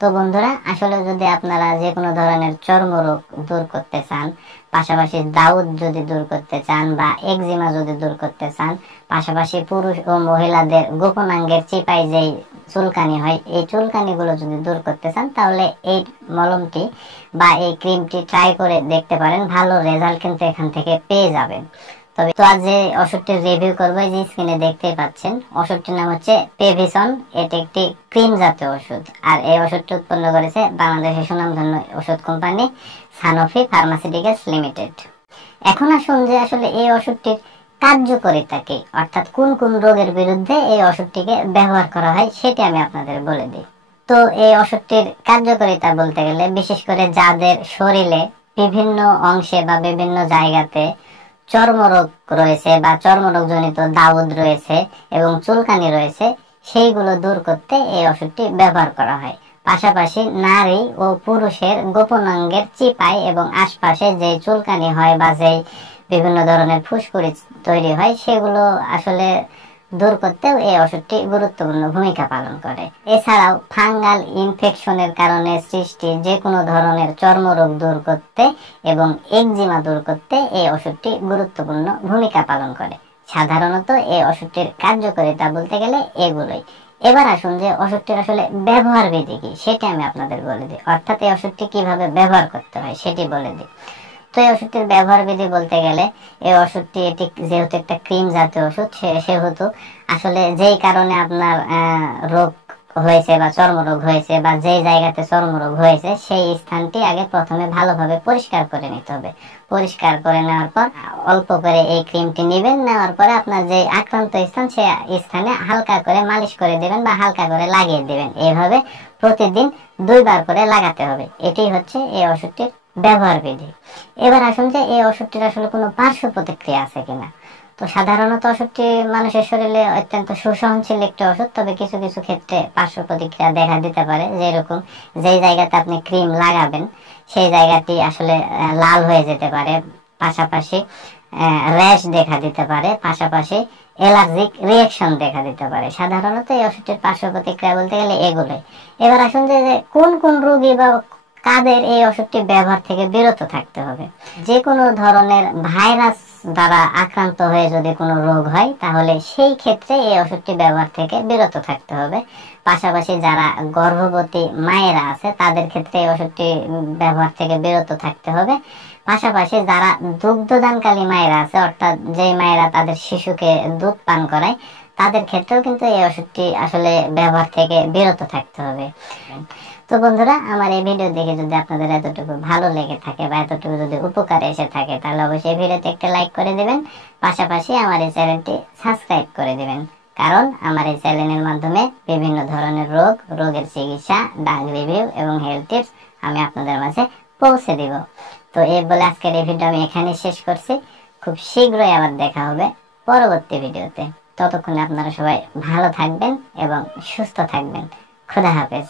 তো বন্ধুরা, আসলে যদি আপনারা যে কোনো ধরনের চর্মরোগ দূর করতে চান, পাশাপাশি দাউদ যদি দূর করতে চান বা একজিমা যদি দূর করতে চান, পাশাপাশি পুরুষ ও মহিলাদের গোপনাঙ্গের চিপায় যেই চুলকানি হয়, এই চুলকানিগুলো যদি দূর করতে চান, তাহলে এই মলমটি বা এই ক্রিমটি ট্রাই করে দেখতে পারেন। ভালো রেজাল্ট কিন্তু এখান থেকে পেয়ে যাবেন। তবে তো আজ যে ওষুধটির রিভিউ করবো, যে স্ক্রিনে দেখতেই পাচ্ছেন, ওষুধটির নাম হচ্ছে পেভিসন। এটি একটি ক্রিম জাতীয় ওষুধ, আর এই ওষুধটি উৎপন্ন করেছে বাংলাদেশের সুনামধন্য ওষুধ কোম্পানি সানোফি ফার্মাসিউটিক্যালস লিমিটেড। এখন আসুন যে আসলে এই ওষুধটির কার্যকারিতা কি, অর্থাৎ কোন কোন রোগের বিরুদ্ধে এই ওষুধটিকে ব্যবহার করা হয় সেটি আমি আপনাদের বলে দিই। তো এই ওষুধটির কার্যকারিতা বলতে গেলে, বিশেষ করে যাদের শরীরে বিভিন্ন অংশে বা বিভিন্ন জায়গাতে চর্মরোগ রয়েছে বা চর্মরোগ জনিত দাউদ রয়েছে এবং চুলকানি রয়েছে, সেইগুলো দূর করতে এই ওষুধটি ব্যবহার করা হয়। পাশাপাশি নারী ও পুরুষের গোপনাঙ্গের চিপায় এবং আশপাশে যে চুলকানি হয় বা যেই বিভিন্ন ধরনের ফুসকুড়ি তৈরি হয়, সেগুলো আসলে দূর করতেও এই ওষুধটি গুরুত্বপূর্ণ ভূমিকা পালন করে। এছাড়াও ফাঙ্গাল ইনফেকশনের কারণে সৃষ্টি যে কোনো ধরনের চর্মরোগ দূর করতে এবং একজিমা দূর করতে এই ওষুধটি গুরুত্বপূর্ণ ভূমিকা পালন করে। সাধারণত এই ওষুধটির কার্যকারিতা বলতে গেলে এগুলোই। এবার আসুন যে ওষুধটির আসলে ব্যবহার বিধি কি, সেটি আমি আপনাদের বলে দিই, অর্থাৎ এই ওষুধটি কিভাবে ব্যবহার করতে হয় সেটি বলে দিই। তো এই ওষুধটির ব্যবহার বিধি বলতে গেলে, এই ওষুধটি এটি যেহেতু একটা ক্রিম জাতীয় ওষুধ, সেহেতু আসলে যেই কারণে আপনার রোগ হয়েছে বা চর্মরোগ হয়েছে বা যেই জায়গাতে চর্মরোগ হয়েছে, সেই স্থানটি আগে প্রথমে ভালোভাবে পরিষ্কার করে নিতে হবে। পরিষ্কার করে নেওয়ার পর অল্প করে এই ক্রিমটি নেবেন। নেওয়ার পরে আপনার যে আক্রান্ত স্থান, সেই স্থানে হালকা করে মালিশ করে দেবেন বা হালকা করে লাগিয়ে দেবেন। এইভাবে প্রতিদিন 2 বার করে লাগাতে হবে। এটি হচ্ছে এই ওষুধটির ব্যবহার বিধি। এবার আসুন যে এই ওষুধটির আসলে কোনো পার্শ্ব প্রতিক্রিয়া আছে কিনা। তো সাধারণত ওষুধটি মানুষের শরীরে অত্যন্ত সুসহনশীল একটি ওষুধ, তবে কিছু কিছু ক্ষেত্রে পার্শ্ব প্রতিক্রিয়া দেখা দিতে পারে। যেরকম যেই জায়গাতে আপনি ক্রিম লাগাবেন, সেই জায়গাটি আসলে লাল হয়ে যেতে পারে, পাশাপাশি র্যাশ দেখা দিতে পারে, পাশাপাশি অ্যালার্জিক রিয়াকশন দেখা দিতে পারে। সাধারণত এই ওষুধটির পার্শ্ব প্রতিক্রিয়া বলতে গেলে এগুলোই। এবার আসুন যে কোন কোন রোগী বা কাদের এই ওষুধটি ব্যবহার থেকে বিরত থাকতে হবে। যে কোনো ধরনের ভাইরাস দ্বারা আক্রান্ত হয়ে যদি কোনো রোগ হয়, তাহলে সেই ক্ষেত্রে এই ওষুধটি ব্যবহার থেকে বিরত থাকতে হবে। পাশাপাশি যারা গর্ভবতী মায়েরা আছে, তাদের ক্ষেত্রে এই ওষুধটি ব্যবহার থেকে বিরত থাকতে হবে। পাশাপাশি যারা দুগ্ধদানকারী মায়েরা আছে, অর্থাৎ যেই মায়েরা তাদের শিশুকে দুধ পান করায়, তাদের ক্ষেত্রেও কিন্তু এই ওষুধটি আসলে ব্যবহার থেকে বিরত থাকতে হবে। তো বন্ধুরা, আমার এই ভিডিও দেখে যদি আপনাদের এতটুকু ভালো লেগে থাকে বা এতটুকু যদি উপকার এসে থাকে, তাহলে অবশ্যই ভিডিওতে একটা লাইক করে দিবেন। পাশাপাশি আমার এই চ্যানেলটি সাবস্ক্রাইব করে দিবেন, কারণ আমার এই চ্যানেলের মাধ্যমে বিভিন্ন ধরনের রোগের চিকিৎসা, ডাক রিভিউ এবং হেলথ টিপস আমি আপনাদের মাঝে পৌঁছে দিব। তো এই বলে আজকের এই ভিডিও আমি এখানে শেষ করছি। খুব শীঘ্রই আবার দেখা হবে পরবর্তী ভিডিওতে। ততক্ষণে আপনারা সবাই ভালো থাকবেন এবং সুস্থ থাকবেন। খোদা হাফেজ।